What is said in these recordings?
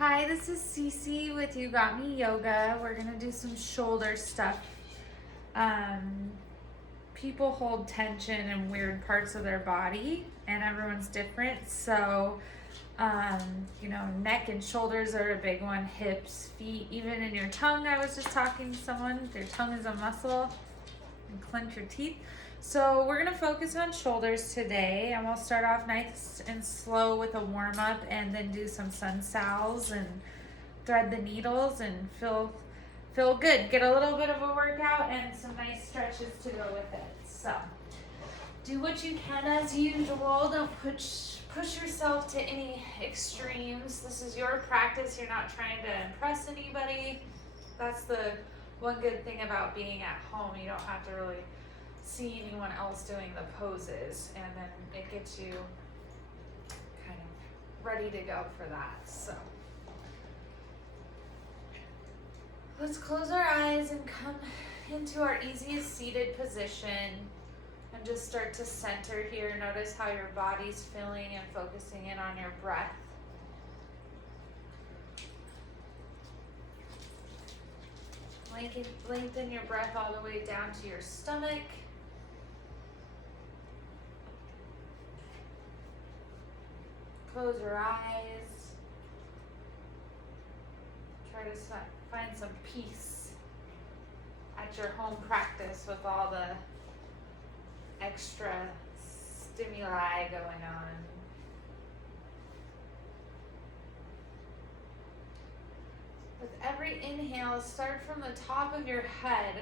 Hi, this is Cece with YouGotMe Yoga. We're gonna do some shoulder stuff. Um, People hold tension in weird parts of their body, and everyone's different. So, neck and shoulders are a big one. Hips, feet, even in your tongue. I was just talking to someone. Your tongue is a muscle, and clench your teeth. So we're gonna focus on shoulders today, and we'll start off nice and slow with a warm up, and then do some sun sals and thread the needles and feel good. Get a little bit of a workout and some nice stretches to go with it. So do what you can as usual. Don't push yourself to any extremes. This is your practice. You're not trying to impress anybody. That's the one good thing about being at home. You don't have to really see anyone else doing the poses, and then it gets you kind of ready to go for that. So let's close our eyes and come into our easiest seated position and just start to center here. Notice how your body's feeling and focusing in on your breath. Lengthen your breath all the way down to your stomach. Close your eyes. Try to find some peace at your home practice with all the extra stimuli going on. With every inhale, start from the top of your head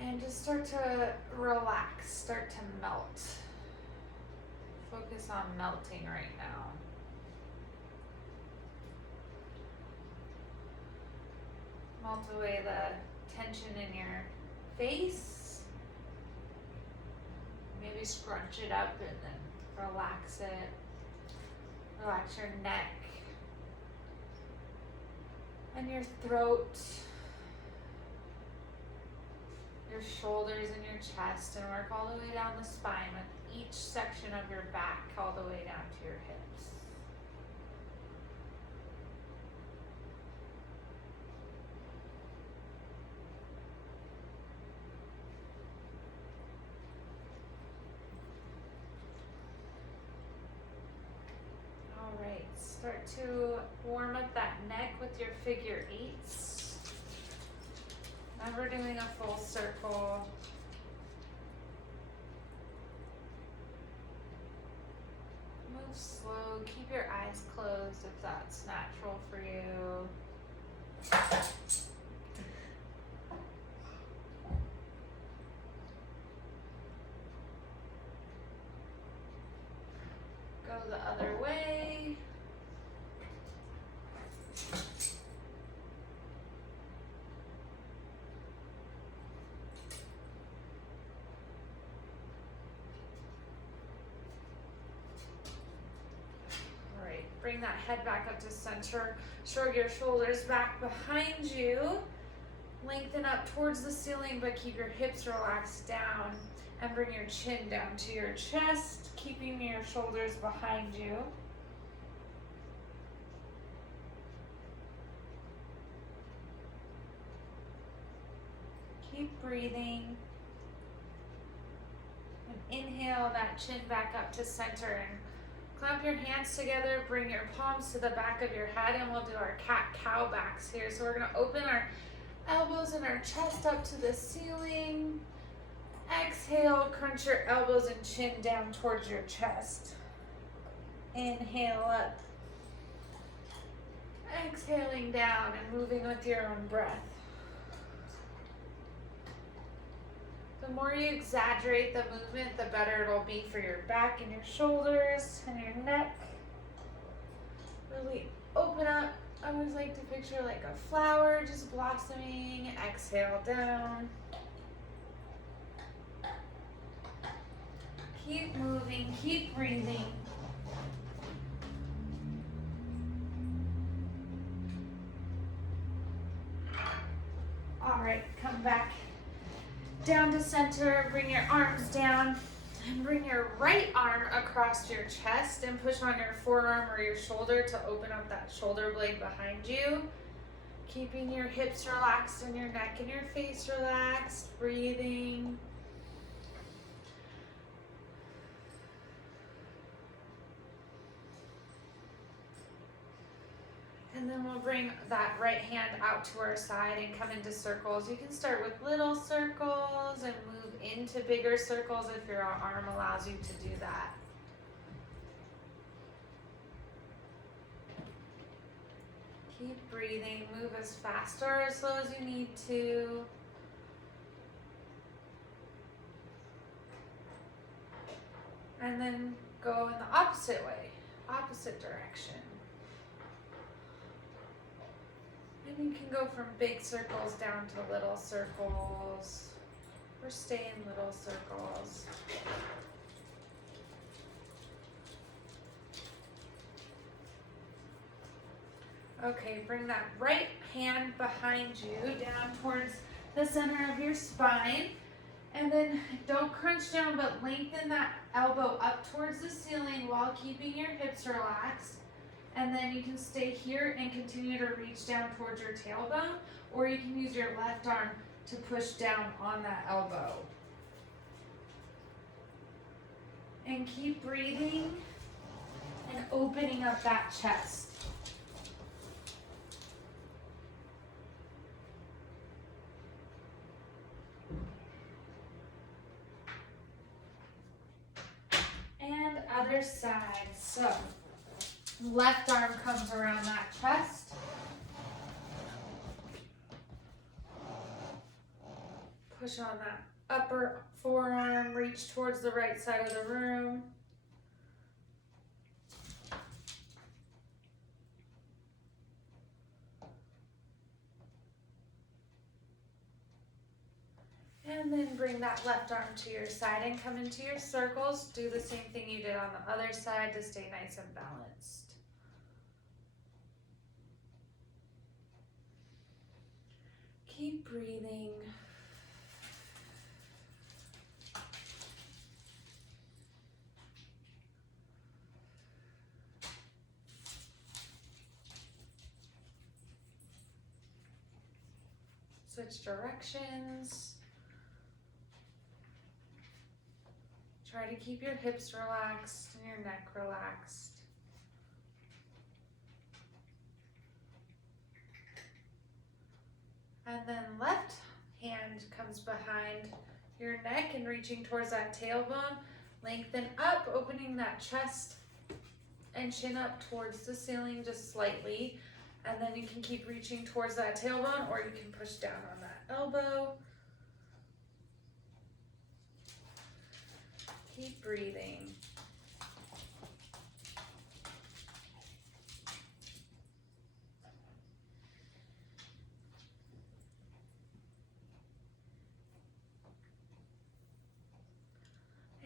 and just start to relax, start to melt. Focus on melting right now. Melt away the tension in your face. Maybe scrunch it up and then relax it. Relax your neck and your throat, your shoulders and your chest, and work all the way down the spine with each section of your back all the way down to your hips. All right, start to warm up that neck with your figure eights. Never doing a full circle. Move slow, keep your eyes closed if that's natural for you. Go the other way. Bring that head back up to center. Shrug your shoulders back behind you. Lengthen up towards the ceiling, but keep your hips relaxed down. And bring your chin down to your chest, keeping your shoulders behind you. Keep breathing. And inhale that chin back up to center, and clamp your hands together, bring your palms to the back of your head, and we'll do our cat-cow backs here. So we're gonna open our elbows and our chest up to the ceiling. Exhale, crunch your elbows and chin down towards your chest. Inhale up. Exhaling down and moving with your own breath. The more you exaggerate the movement, the better it'll be for your back and your shoulders and your neck. Really open up. I always like to picture like a flower just blossoming. Exhale down. Keep moving, keep breathing. All right, come back down to center, bring your arms down, And bring your right arm across your chest and push on your forearm or your shoulder to open up that shoulder blade behind you. Keeping your hips relaxed and your neck and your face relaxed, breathing. And then we'll bring that right hand out to our side and come into circles. You can start with little circles and move into bigger circles if your arm allows you to do that. Keep breathing. Move as fast or as slow as you need to. And then go in the opposite way, opposite direction. And you can go from big circles down to little circles, or stay in little circles. Okay, bring that right hand behind you down towards the center of your spine. And then don't crunch down, but lengthen that elbow up towards the ceiling while keeping your hips relaxed. And then you can stay here and continue to reach down towards your tailbone, or you can use your left arm to push down on that elbow. And keep breathing and opening up that chest. And other side. So left arm comes around that chest. Push on that upper forearm, reach towards the right side of the room. And then bring that left arm to your side and come into your circles. Do the same thing you did on the other side to stay nice and balanced. Keep breathing. Switch directions. Try to keep your hips relaxed and your neck relaxed. And then left hand comes behind your neck and reaching towards that tailbone. Lengthen up, opening that chest and chin up towards the ceiling just slightly. And then you can keep reaching towards that tailbone, or you can push down on that elbow. Keep breathing.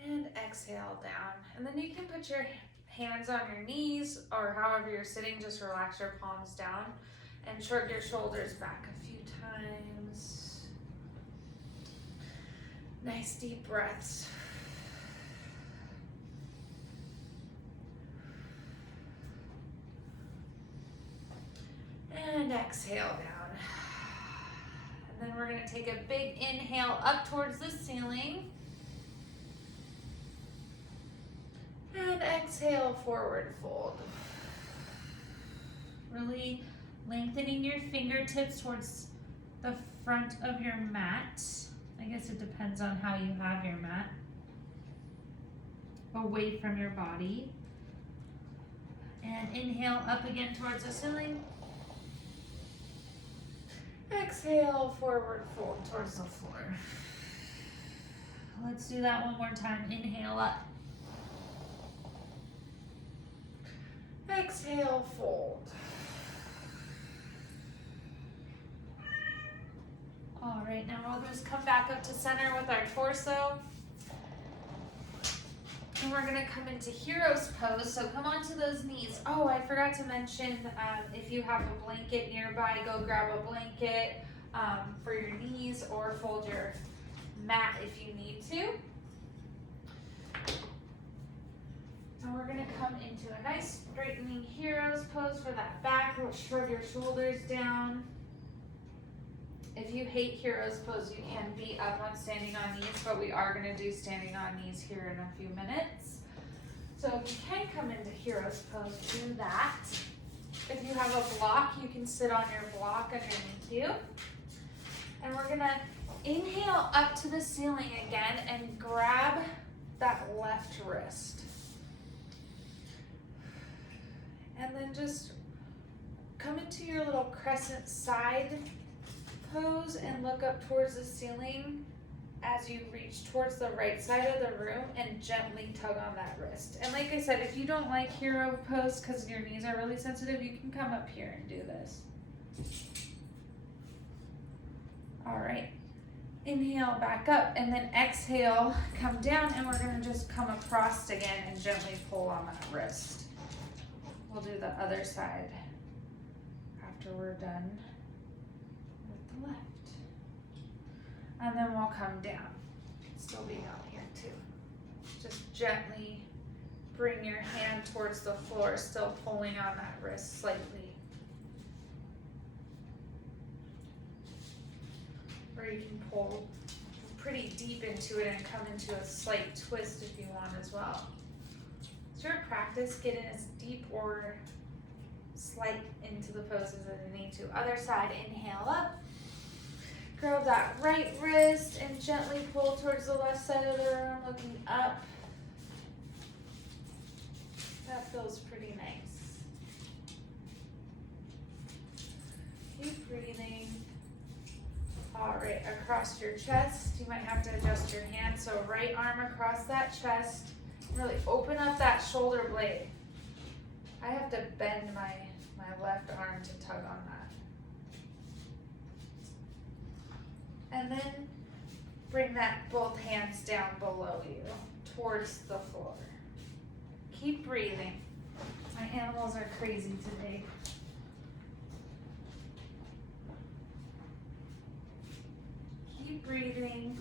And exhale down. And then you can put your hands on your knees, or however you're sitting, just relax your palms down and shrug your shoulders back a few times. Nice deep breaths. And exhale down. And then we're going to take a big inhale up towards the ceiling. And exhale, forward fold. Really lengthening your fingertips towards the front of your mat. I guess it depends on how you have your mat. Away from your body. And inhale up again towards the ceiling. Exhale, forward fold towards the floor. Let's do that one more time. Inhale up. Exhale, fold. All right, now we'll just come back up to center with our torso. And we're gonna come into hero's pose, so come onto those knees. Oh, I forgot to mention, if you have a blanket nearby, go grab a blanket for your knees, or fold your mat if you need to. And we're gonna come into a nice straightening hero's pose for that back. Shrug your shoulders down. If you hate hero's pose, you can be up on standing on knees, but we are gonna do standing on knees here in a few minutes. So if you can come into hero's pose, do that. If you have a block, you can sit on your block underneath you. And we're gonna inhale up to the ceiling again and grab that left wrist. And then just come into your little crescent side pose and look up towards the ceiling as you reach towards the right side of the room and gently tug on that wrist. And like I said, if you don't like hero pose because your knees are really sensitive, you can come up here and do this. All right, inhale back up and then exhale, come down, and we're gonna just come across again and gently pull on that wrist. We'll do the other side after we're done with the left. And then we'll come down, still being out here too. Just gently bring your hand towards the floor, still pulling on that wrist slightly. Or you can pull pretty deep into it and come into a slight twist if you want as well. So your practice, get in as deep or slight into the poses as you need to. Other side, inhale up. Grab that right wrist and gently pull towards the left side of the room, looking up. That feels pretty nice. Keep breathing. All right, across your chest. You might have to adjust your hand. So right arm across that chest. Really open up that shoulder blade. I have to bend my left arm to tug on that. And then bring that both hands down below you towards the floor. Keep breathing. My animals are crazy today. Keep breathing.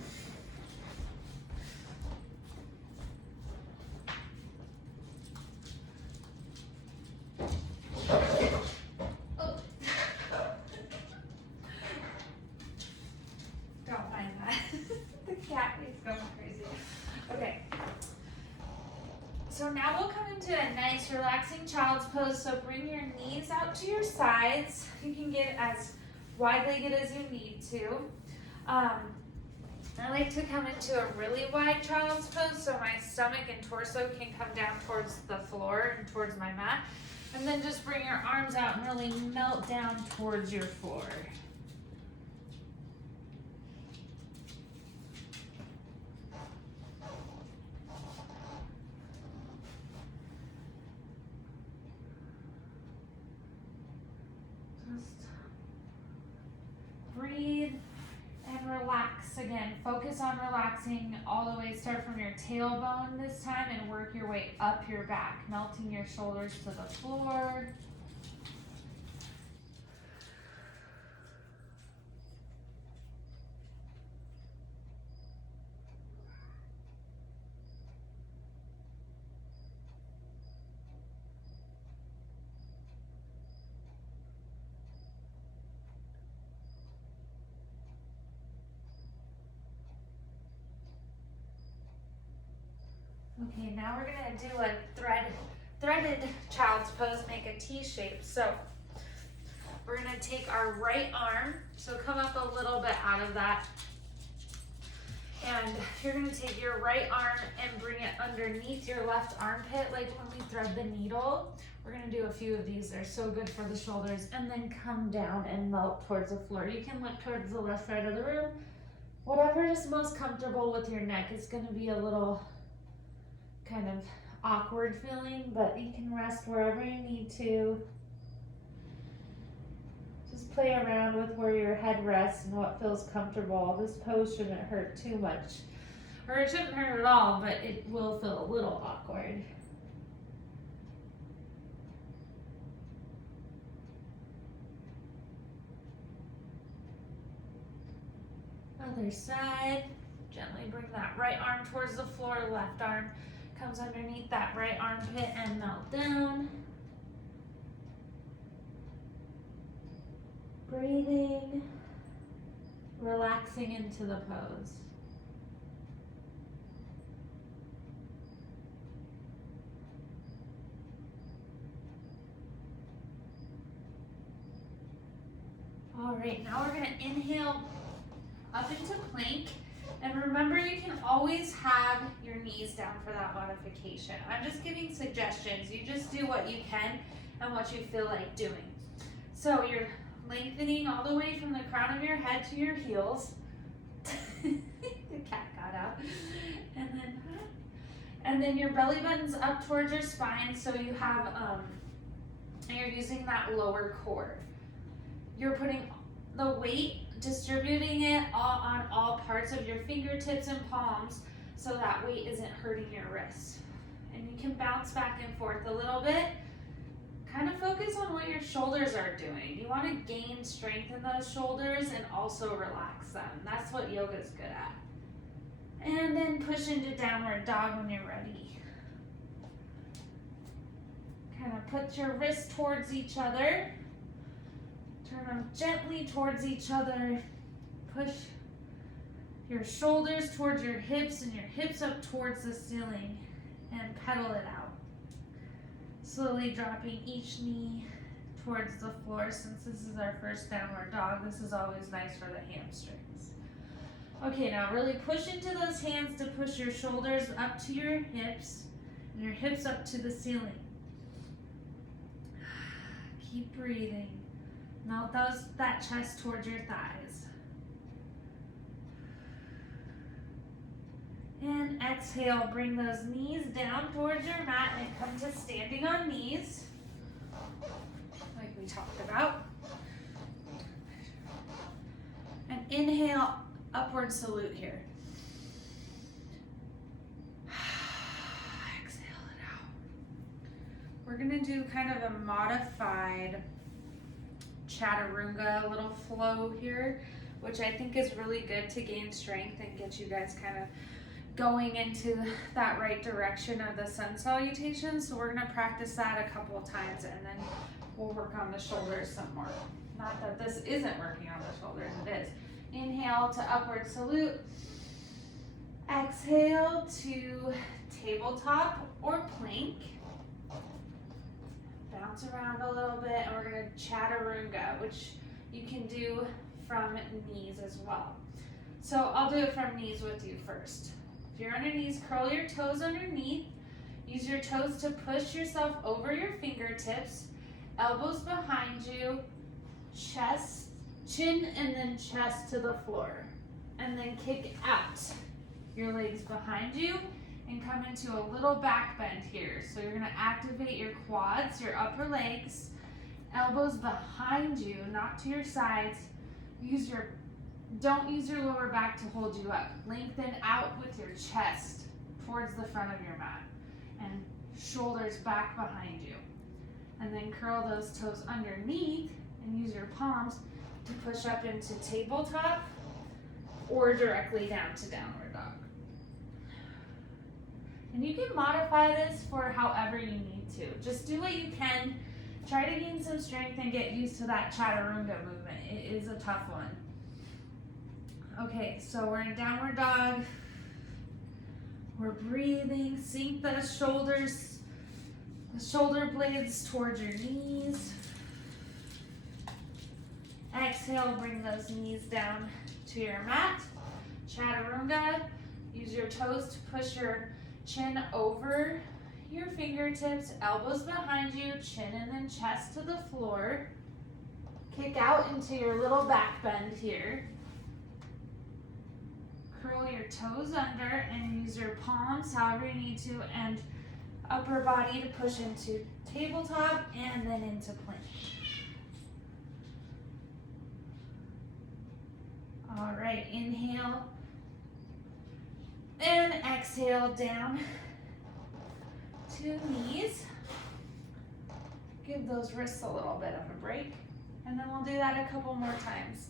Don't mind that. The cat is going crazy. Okay. So now we'll come into a nice relaxing child's pose. So bring your knees out to your sides. You can get as wide-legged as you need to. I like to come into a really wide child's pose so my stomach and torso can come down towards the floor and towards my mat. And then just bring your arms out and really melt down towards your floor. Just breathe and relax again. Focus on relaxing all the way. Start from your tailbone this time and work your way up your back, melting your shoulders to the floor. Okay, now we're gonna do a threaded child's pose, make a T shape. So we're gonna take our right arm, so come up a little bit out of that. And you're gonna take your right arm and bring it underneath your left armpit, like when we thread the needle. We're gonna do a few of these, they're so good for the shoulders. And then come down and melt towards the floor. You can look towards the left side of the room. Whatever is most comfortable with your neck. It's gonna be a little kind of awkward feeling, but you can rest wherever you need to. Just play around with where your head rests and what feels comfortable. This pose shouldn't hurt too much, or it shouldn't hurt at all, but it will feel a little awkward. Other side. Gently bring that right arm towards the floor, left arm comes underneath that right armpit and melt down. Breathing, relaxing into the pose. All right, now we're gonna inhale up into plank. And remember, you can always have your knees down for that modification. I'm just giving suggestions. You just do what you can and what you feel like doing. So you're lengthening all the way from the crown of your head to your heels. The cat got out. And then your belly button's up towards your spine, so you have, you're using that lower core. You're putting the weight, distributing it on all parts of your fingertips and palms so that weight isn't hurting your wrists. And you can bounce back and forth a little bit. Kind of focus on what your shoulders are doing. You want to gain strength in those shoulders and also relax them. That's what yoga is good at. And then push into downward dog when you're ready. Kind of put your wrists towards each other. Turn them gently towards each other. Push your shoulders towards your hips and your hips up towards the ceiling and pedal it out. Slowly dropping each knee towards the floor. Since this is our first downward dog, this is always nice for the hamstrings. Okay, now really push into those hands to push your shoulders up to your hips and your hips up to the ceiling. Keep breathing. Melt that chest towards your thighs. And exhale, bring those knees down towards your mat and come to standing on knees, like we talked about. And inhale, upward salute here. Exhale it out. We're gonna do kind of a modified chaturanga, a little flow here, which I think is really good to gain strength and get you guys kind of going into that right direction of the sun salutations. So we're gonna practice that a couple of times and then we'll work on the shoulders some more. Not that this isn't working on the shoulders, it is. Inhale to upward salute. Exhale to tabletop or plank. Bounce around a little bit, and we're gonna chaturanga, which you can do from knees as well. So I'll do it from knees with you first. If you're on your knees, curl your toes underneath. Use your toes to push yourself over your fingertips, elbows behind you, chest, chin, and then chest to the floor. And then kick out your legs behind you and come into a little back bend here. So you're gonna activate your quads, your upper legs, elbows behind you, not to your sides. Don't use your lower back to hold you up. Lengthen out with your chest towards the front of your mat and shoulders back behind you. And then curl those toes underneath and use your palms to push up into tabletop or directly down to downward dog. And you can modify this for however you need to. Just do what you can. Try to gain some strength and get used to that chaturanga movement. It is a tough one. Okay, so we're in downward dog. We're breathing. Sink the shoulders, the shoulder blades towards your knees. Exhale, bring those knees down to your mat. Chaturanga. Use your toes to push your chin over your fingertips, elbows behind you, chin and then chest to the floor. Kick out into your little back bend here. Curl your toes under and use your palms however you need to, and upper body to push into tabletop and then into plank. All right, inhale and exhale down to knees. Give those wrists a little bit of a break, and then we'll do that a couple more times.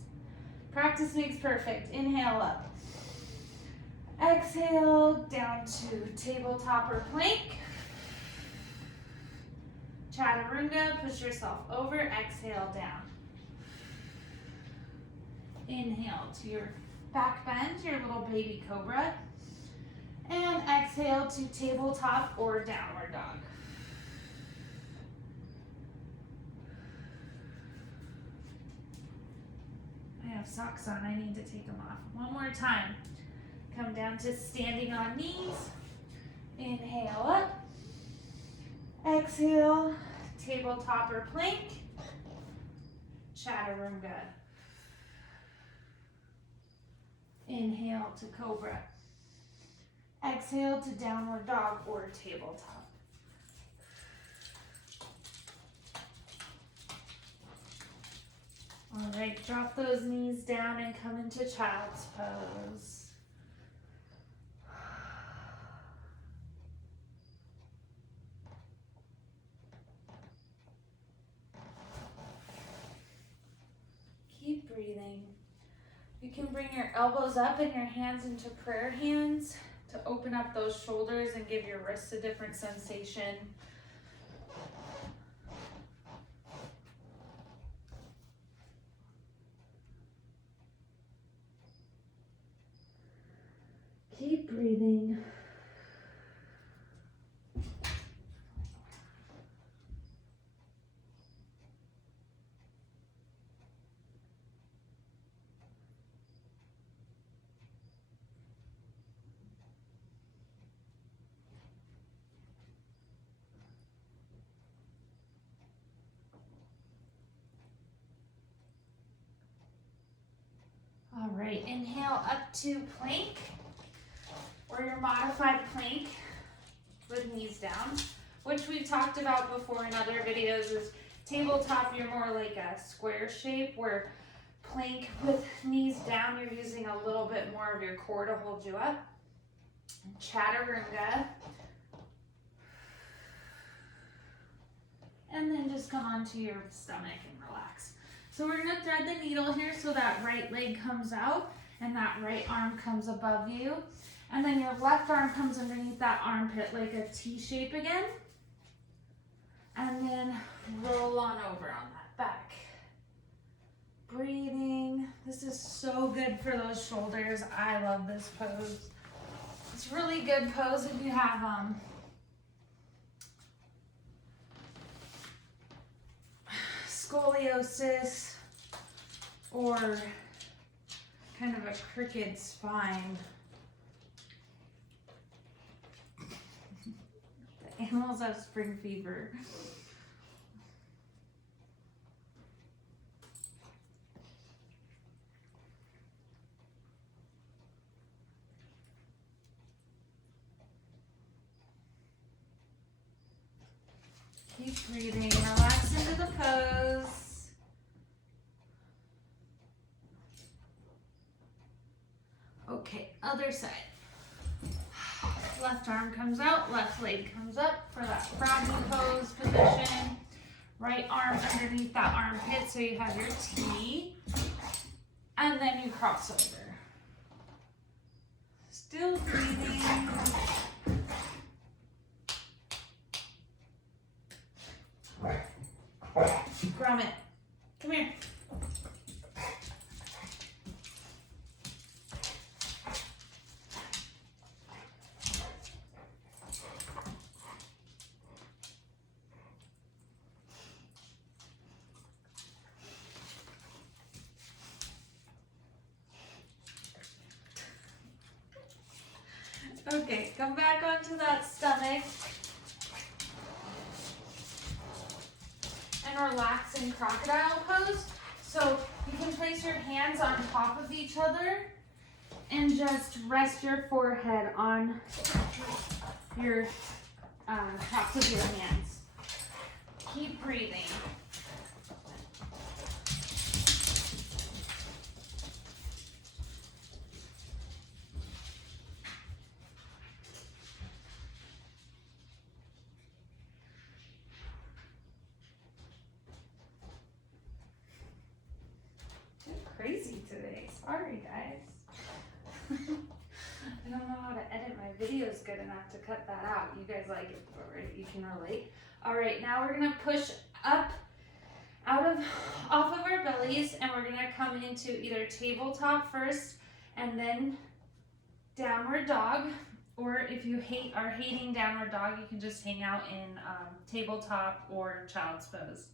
Practice makes perfect. Inhale up. Exhale down to tabletop or plank. Chaturanga, push yourself over, exhale down. Inhale to your back bend, your little baby cobra. And exhale to tabletop or downward dog. I have socks on, I need to take them off. One more time. Come down to standing on knees. Inhale up. Exhale, tabletop or plank. Chaturanga. Inhale to cobra. Exhale to downward dog or tabletop. All right, drop those knees down and come into child's pose. Keep breathing. You can bring your elbows up and your hands into prayer hands to open up those shoulders and give your wrists a different sensation. Keep breathing. All right, inhale up to plank or your modified plank with knees down, which we've talked about before in other videos. Is tabletop, you're more like a square shape, where plank with knees down, you're using a little bit more of your core to hold you up. Chaturanga. And then just come onto your stomach and relax. So we're gonna thread the needle here so that right leg comes out and that right arm comes above you. And then your left arm comes underneath that armpit like a T shape again. And then roll on over on that back. Breathing. This is so good for those shoulders. I love this pose. It's a really good pose if you have scoliosis or kind of a crooked spine. The animals have spring fever. Keep breathing, relax into the pose. Okay, other side. Left arm comes out, left leg comes up for that froggy pose position. Right arm underneath that armpit so you have your T. And then you cross over. Still breathing. Grommet, come here. Okay, come back onto that stomach. And relax in crocodile pose. So you can place your hands on top of each other and just rest your forehead on your tops of your hands. Keep breathing. Crazy today. Sorry, guys. I don't know video is good enough to cut that out. You guys like it, right? You can relate. All right, now we're gonna push up off of our bellies, and we're gonna come into either tabletop first and then downward dog, or if you are hating downward dog, you can just hang out in tabletop or child's pose.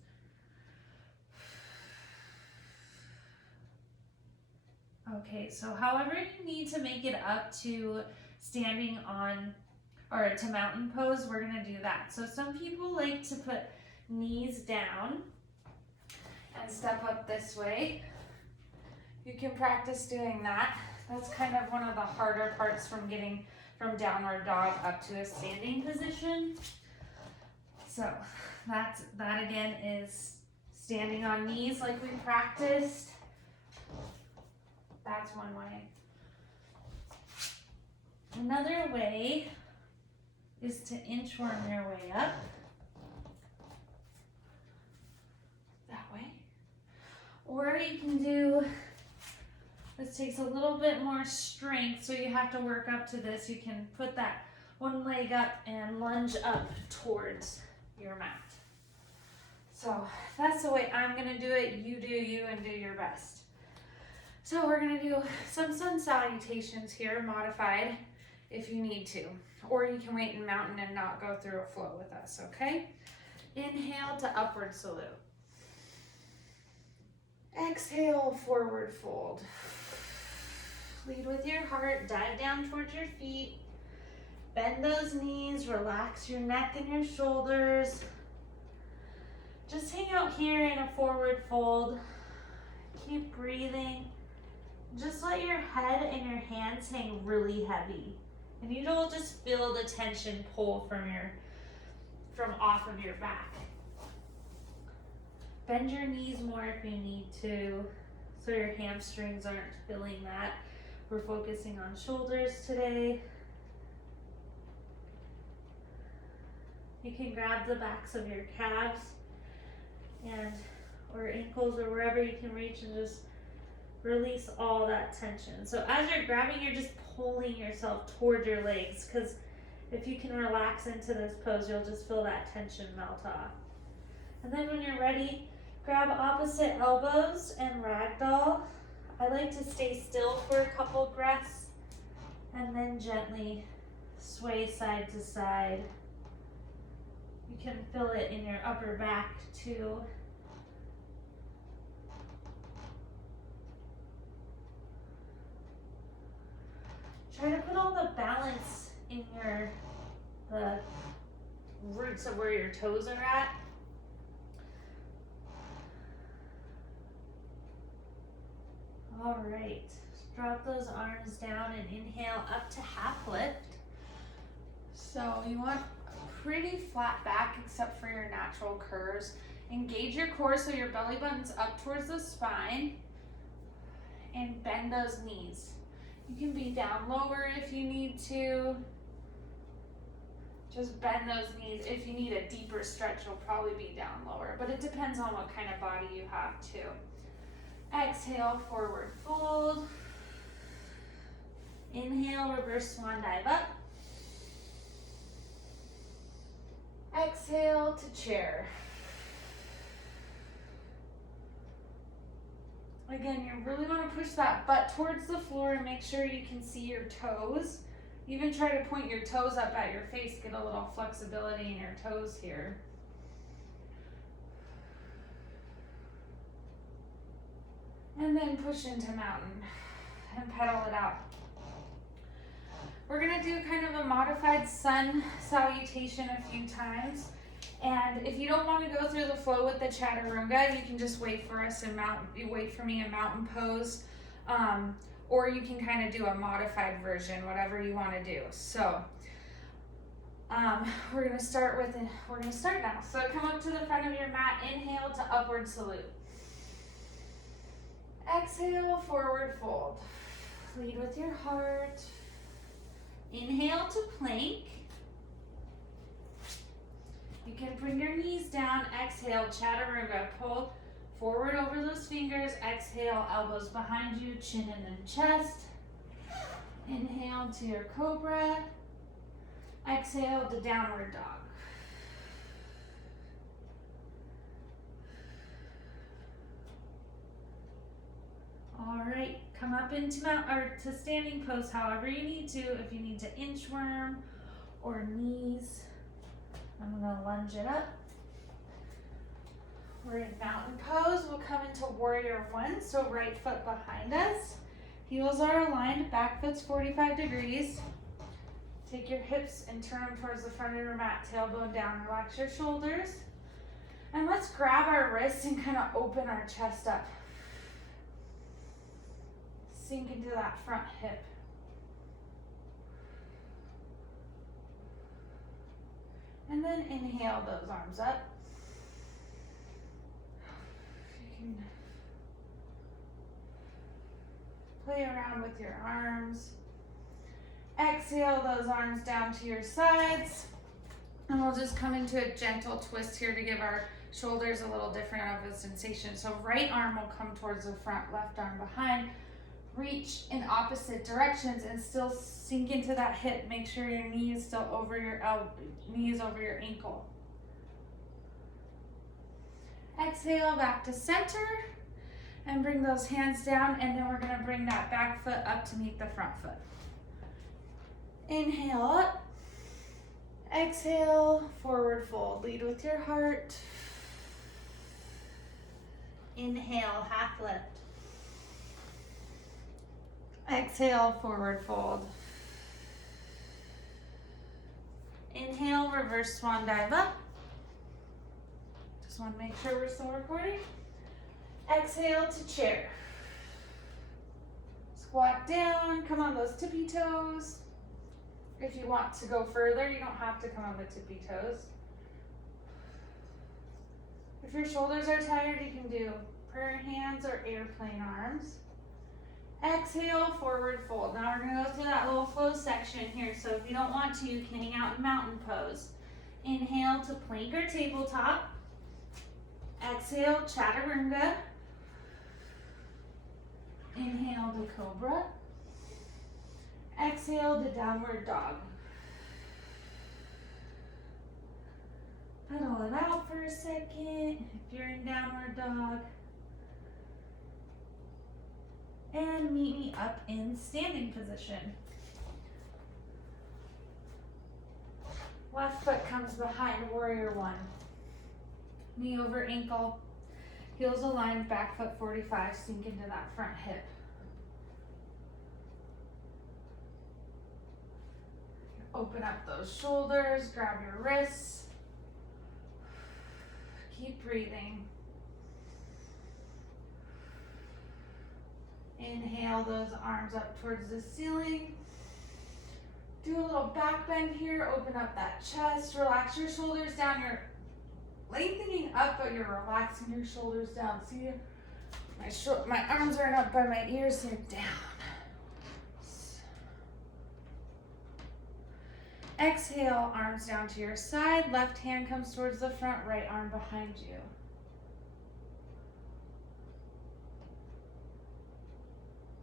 Okay, so however you need to make it up to standing on, or to mountain pose, we're gonna do that. So some people like to put knees down and step up this way. You can practice doing that. That's kind of one of the harder parts from getting from downward dog up to a standing position. So that again is standing on knees like we practiced. That's one way. Another way is to inchworm your way up. That way. Or you can do, this takes a little bit more strength, so you have to work up to this. You can put that one leg up and lunge up towards your mat. So that's the way I'm gonna do it. You do you and do your best. So we're gonna do some sun salutations here, modified, if you need to. Or you can wait in mountain and not go through a flow with us, okay? Inhale to upward salute. Exhale, forward fold. Lead with your heart, dive down towards your feet. Bend those knees, relax your neck and your shoulders. Just hang out here in a forward fold. Keep breathing. Just let your head and your hands hang really heavy. And you'll just feel the tension pull from off of your back. Bend your knees more if you need to, so your hamstrings aren't feeling that. We're focusing on shoulders today. You can grab the backs of your calves or ankles or wherever you can reach and just release all that tension. So as you're grabbing, you're just pulling yourself toward your legs, because if you can relax into this pose, you'll just feel that tension melt off. And then when you're ready, grab opposite elbows and ragdoll. I like to stay still for a couple breaths and then gently sway side to side. You can feel it in your upper back too. Try to put all the balance in the roots of where your toes are at. All right, drop those arms down and inhale up to half lift. So you want a pretty flat back except for your natural curves. Engage your core so your belly button's up towards the spine, and bend those knees. You can be down lower if you need to. Just bend those knees. If you need a deeper stretch, you'll probably be down lower, but it depends on what kind of body you have too. Exhale, forward fold. Inhale, reverse swan dive up. Exhale to chair. Again, you really want to push that butt towards the floor and make sure you can see your toes. Even try to point your toes up at your face, get a little flexibility in your toes here. And then push into mountain and pedal it out. We're gonna do kind of a modified sun salutation a few times. And if you don't want to go through the flow with the chaturanga, you can just wait for us in wait for me in mountain pose. Or you can kind of do a modified version, whatever you want to do. So we're gonna start now. So come up to the front of your mat, inhale to upward salute. Exhale, forward fold. Lead with your heart. Inhale to plank. You can bring your knees down. Exhale, chaturanga. Pull forward over those fingers. Exhale, elbows behind you, chin and then chest. Inhale to your cobra. Exhale to downward dog. All right, come up into to standing pose however you need to. If you need to inchworm or knees, I'm gonna lunge it up. We're in mountain pose. We'll come into warrior one, so right foot behind us. Heels are aligned, back foot's 45 degrees. Take your hips and turn them towards the front of your mat, tailbone down, relax your shoulders. And let's grab our wrists and kind of open our chest up. Sink into that front hip. And then inhale those arms up. You can play around with your arms. Exhale those arms down to your sides. And we'll just come into a gentle twist here to give our shoulders a little different of a sensation. So right arm will come towards the front, left arm behind. Reach in opposite directions and still sink into that hip. Make sure your knee is still over your knee is over your ankle. Exhale back to center and bring those hands down, and then we're going to bring that back foot up to meet the front foot. Inhale up. Exhale, forward fold. Lead with your heart. Inhale, half lift. Exhale, forward fold. Inhale, reverse swan dive up. Just want to make sure we're still recording. Exhale to chair. Squat down, come on those tippy toes. If you want to go further, you don't have to come on the tippy toes. If your shoulders are tired, you can do prayer hands or airplane arms. Exhale, forward fold. Now we're gonna go through that little flow section here. So if you don't want to, you can hang out in mountain pose. Inhale to plank or tabletop. Exhale, chaturanga. Inhale to cobra. Exhale to downward dog. Pedal it out for a second if you're in downward dog. And meet me up in standing position. Left foot comes behind warrior one. Knee over ankle, heels aligned, back foot 45, sink into that front hip. Open up those shoulders, grab your wrists. Keep breathing. Inhale those arms up towards the ceiling. Do a little back bend here, open up that chest, relax your shoulders down. You're lengthening up, but you're relaxing your shoulders down. See, my arms aren't up by my ears, they're down. Exhale, arms down to your side. Left hand comes towards the front, right arm behind you.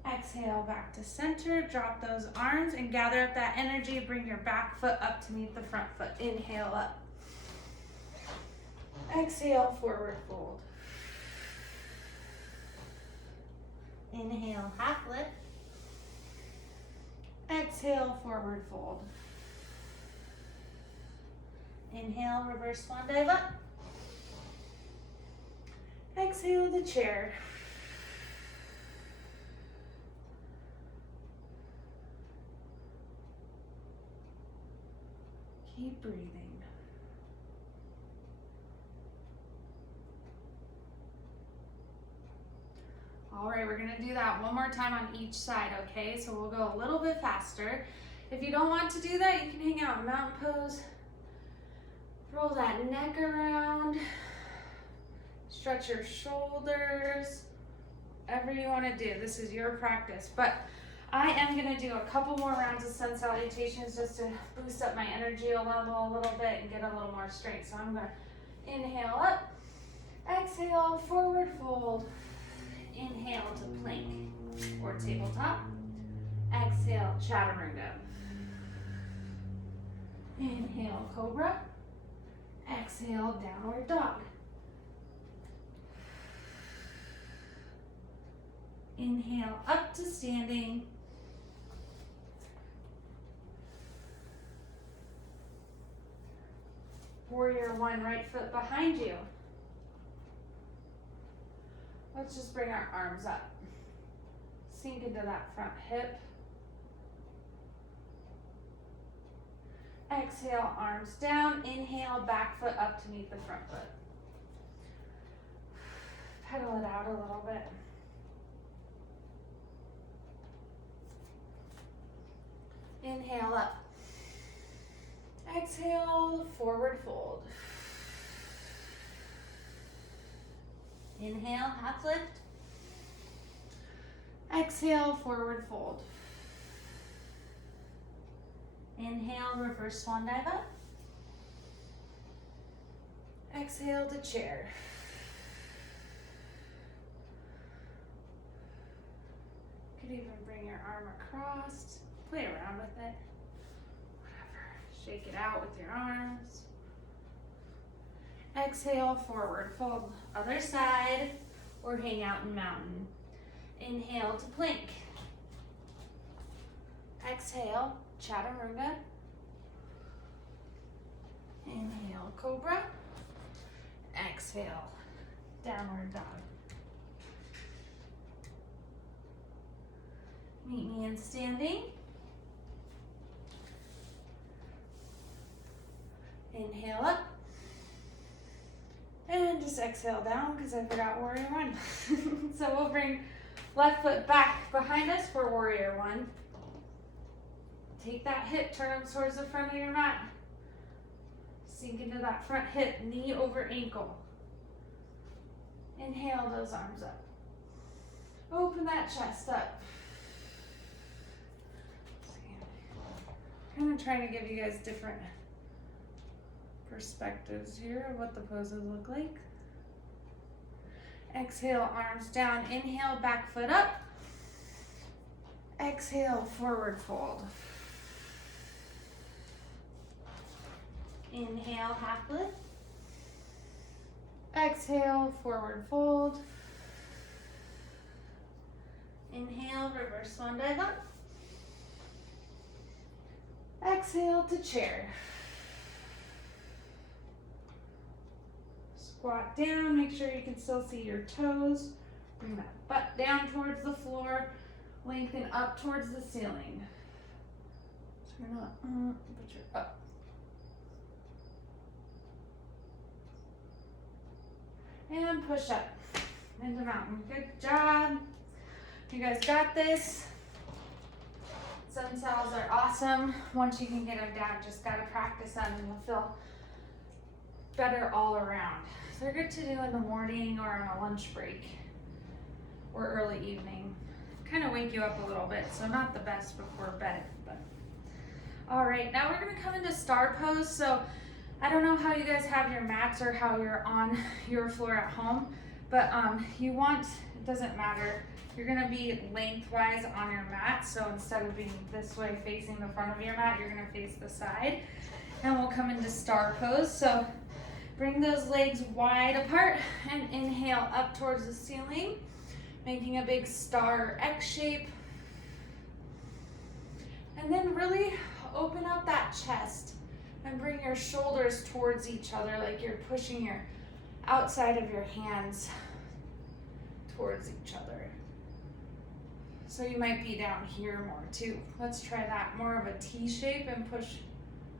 Exhale, back to center. Drop those arms and gather up that energy. Bring your back foot up to meet the front foot. Inhale up. Exhale, forward fold. Inhale, half lift. Exhale, forward fold. Inhale, reverse swan dive up. Exhale to chair. Keep breathing. All right, we're gonna do that one more time on each side, okay? So we'll go a little bit faster. If you don't want to do that, you can hang out in mountain pose. Roll that neck around. Stretch your shoulders. Whatever you wanna do, this is your practice. But I am gonna do a couple more rounds of sun salutations just to boost up my energy level a little bit and get a little more strength. So I'm gonna inhale up, exhale, forward fold, inhale to plank or tabletop, exhale, chaturanga. Inhale, cobra. Exhale, downward dog. Inhale, up to standing. Warrior one, right foot behind you. Let's just bring our arms up. Sink into that front hip. Exhale, arms down. Inhale, back foot up to meet the front foot. Pedal it out a little bit. Inhale up. Exhale, forward fold. Inhale, half lift. Exhale, forward fold. Inhale, reverse swan dive up. Exhale to chair. Could even bring your arm across. Play around with it. Whatever. Shake it out with your arms. Exhale, forward fold. Other side, or hang out in mountain. Inhale to plank. Exhale, chaturanga. Inhale, cobra. Exhale, downward dog. Meet me in standing. Inhale up. And just exhale down because I forgot warrior one. So we'll bring left foot back behind us for warrior one. Take that hip, turn them towards the front of your mat. Sink into that front hip, knee over ankle. Inhale those arms up. Open that chest up. I'm trying to give you guys different perspectives here of what the poses look like. Exhale, arms down. Inhale, back foot up. Exhale, forward fold. Inhale, half lift. Exhale, forward fold. Inhale, reverse swan dive up. Exhale to chair. Squat down, make sure you can still see your toes. Bring that butt down towards the floor. Lengthen up towards the ceiling. So you're not, but you're up. And push up into mountain. Good job. You guys got this. Sun cells are awesome. Once you can get them down, just gotta practice them and you'll feel better all around. So they're good to do in the morning or on a lunch break or early evening. Kind of wake you up a little bit, so not the best before bed, but. All right, now we're gonna come into star pose. So I don't know how you guys have your mats or how you're on your floor at home, but you want, it doesn't matter, you're gonna be lengthwise on your mat. So instead of being this way facing the front of your mat, you're gonna face the side. And we'll come into star pose. So bring those legs wide apart and inhale up towards the ceiling, making a big star X shape. And then really open up that chest and bring your shoulders towards each other like you're pushing your outside of your hands towards each other. So you might be down here more too. Let's try that, more of a T shape, and push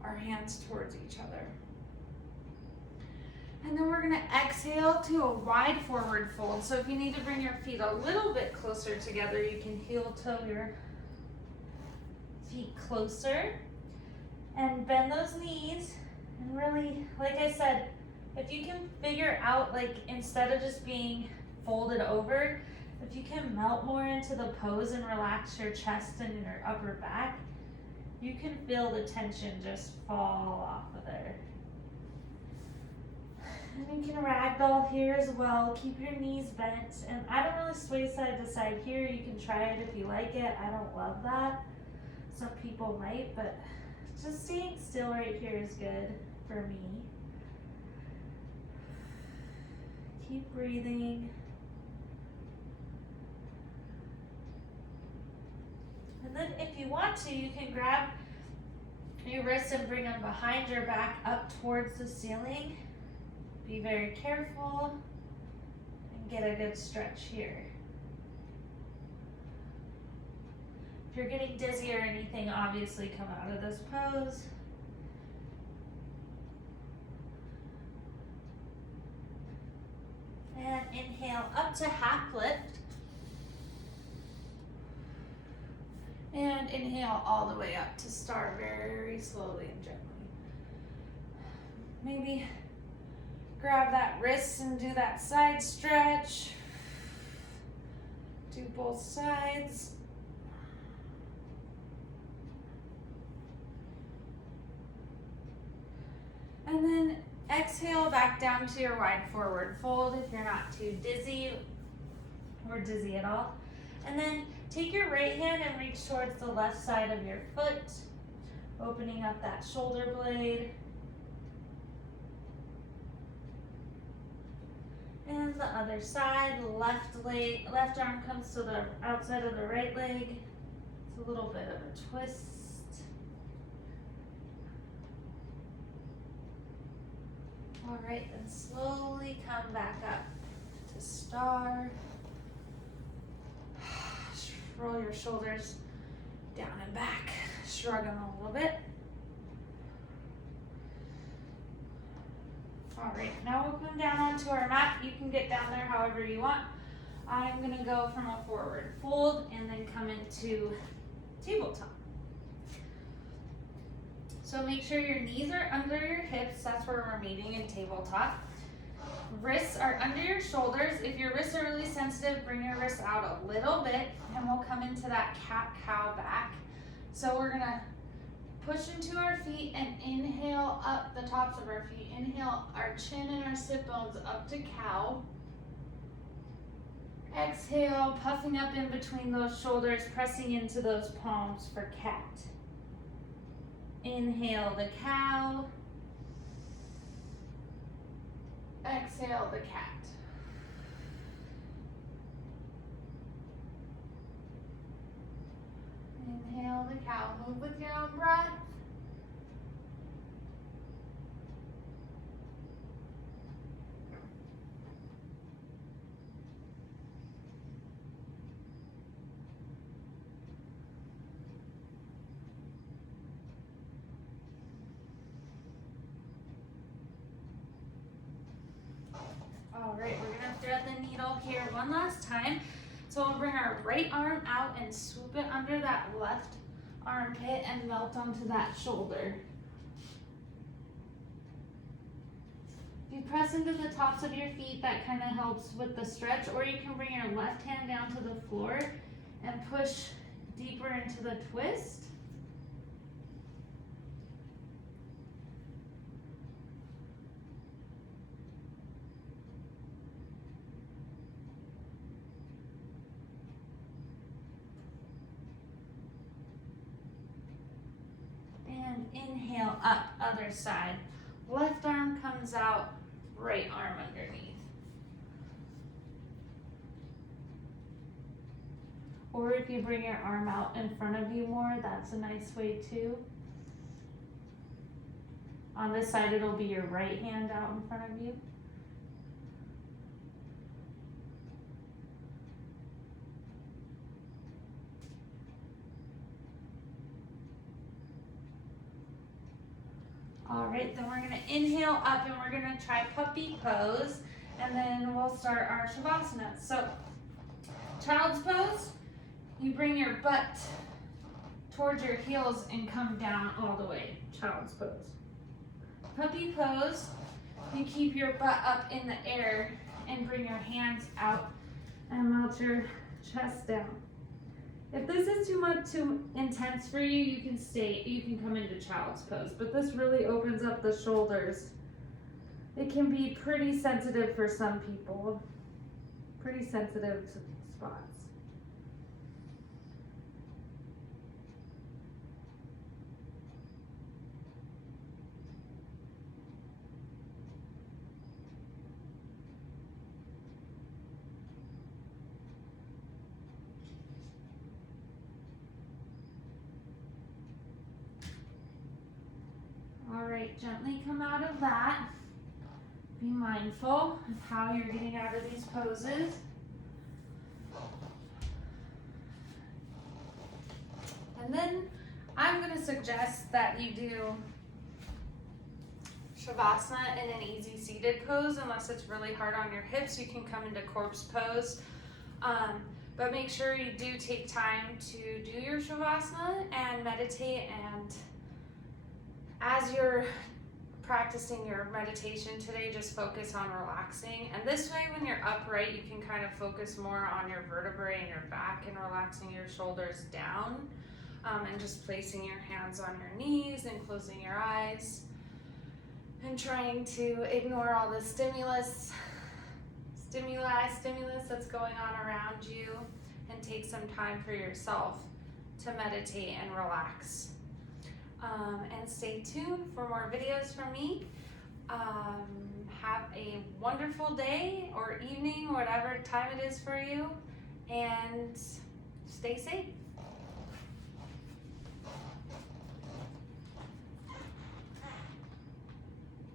our hands towards each other. And then we're gonna exhale to a wide forward fold. So if you need to bring your feet a little bit closer together, you can heel toe your feet closer and bend those knees. And really, like I said, if you can figure out, like, instead of just being folded over, if you can melt more into the pose and relax your chest and your upper back, you can feel the tension just fall off of there. And you can ragdoll here as well. Keep your knees bent. And I don't really sway side to side here. You can try it if you like it. I don't love that. Some people might, but Just staying still right here is good for me. Keep breathing. And then if you want to, you can grab your wrists and bring them behind your back up towards the ceiling. Be very careful and get a good stretch here. If you're getting dizzy or anything, obviously come out of this pose. And inhale up to half lift. And inhale all the way up to star very slowly and gently. Maybe grab that wrist and do that side stretch. Do both sides. And then exhale back down to your wide forward fold if you're not too dizzy or dizzy at all. And then take your right hand and reach towards the left side of your foot, opening up that shoulder blade. And the other side, left arm comes to the outside of the right leg. It's a little bit of a twist. All right, then slowly come back up to star. Roll your shoulders down and back. Shrug them a little bit. All right, now we'll come down onto our mat. You can get down there however you want. I'm gonna go from a forward fold and then come into tabletop. So make sure your knees are under your hips. That's where we're meeting in tabletop. Wrists are under your shoulders. If your wrists are really sensitive, bring your wrists out a little bit and we'll come into that cat-cow back. So we're gonna push into our feet and inhale up the tops of our feet. Inhale our chin and our sit bones up to cow. Exhale, puffing up in between those shoulders, pressing into those palms for cat. Inhale the cow. Exhale the cat. Inhale the cow. Move with your own breath. All right, we're gonna thread the needle here one last time. So we'll bring our right arm out and swoop it under that left armpit and melt onto that shoulder. If you press into the tops of your feet, that kind of helps with the stretch, or you can bring your left hand down to the floor and push deeper into the twist. And inhale up, other side. Left arm comes out, right arm underneath. Or if you bring your arm out in front of you more, that's a nice way too. On this side, it'll be your right hand out in front of you. All right, then we're gonna inhale up and we're gonna try puppy pose, and then we'll start our Shavasana. So, child's pose, you bring your butt towards your heels and come down all the way, child's pose. Puppy pose, you keep your butt up in the air and bring your hands out and melt your chest down. If this is too intense for you, you can come into child's pose, but this really opens up the shoulders. It can be pretty sensitive for some people, pretty sensitive spots. right, gently come out of that. Be mindful of how you're getting out of these poses. And then I'm going to suggest that you do Shavasana in an easy seated pose. Unless it's really hard on your hips, you can come into corpse pose. But make sure you do take time to do your Shavasana and meditate, and as you're practicing your meditation today, just focus on relaxing. And this way, when you're upright, you can kind of focus more on your vertebrae and your back and relaxing your shoulders down, and just placing your hands on your knees and closing your eyes and trying to ignore all the stimulus that's going on around you, and take some time for yourself to meditate and relax. And stay tuned for more videos from me. Have a wonderful day or evening, whatever time it is for you, and stay safe.